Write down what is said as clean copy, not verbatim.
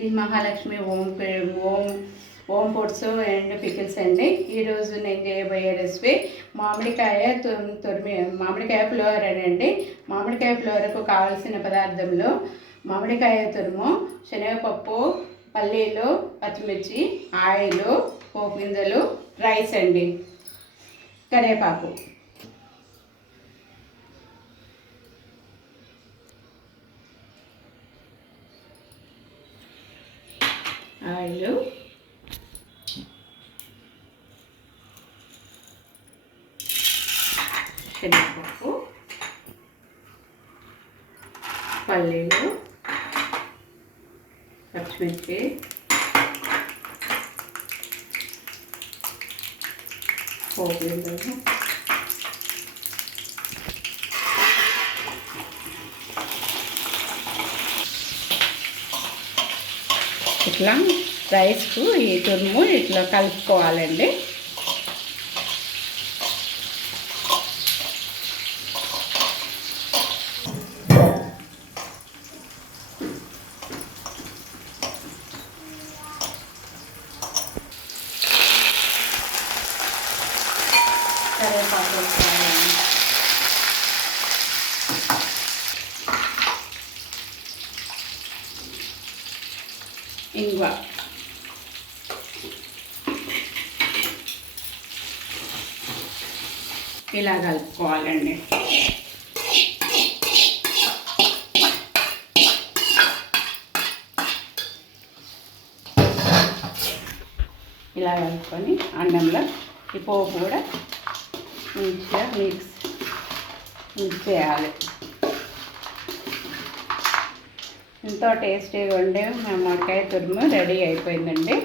Shri Mahalakshmi Om Om foods and pickles అండి. ఈరోజు నేను చేయబోయే రెసిపీ మామిడికాయ పులిహోర అండి. మామిడికాయ పులిహోరకు కావాల్సిన పదార్థంలో మామిడికాయ తురుము, శనగపప్పు, పల్లీలు, పచ్చిమిర్చి, ఆయిల్, పోపు గింజలు, రైస్ అండి, కరివేపాకు. ఆయిల్, శనగపప్పు, పల్లీలు, పచ్చిమిర్చి, పోపు గింజలు, ఇట్లా రైస్కు ఈ తురుము ఇట్లా కలుపుకోవాలండి. కరివేపాకు వేసుకోవాలండి. ఇంగువ, ఇలా కలుపుకోవాలండి. ఇలా కలుపుకొని అన్నంలో ఈ పోపు కూడా మంచిగా మిక్స్ చేయాలి. ఎంతో టేస్టీగా ఉండే మామిడికాయ తురుము రెడీ అయిపోయిందండి.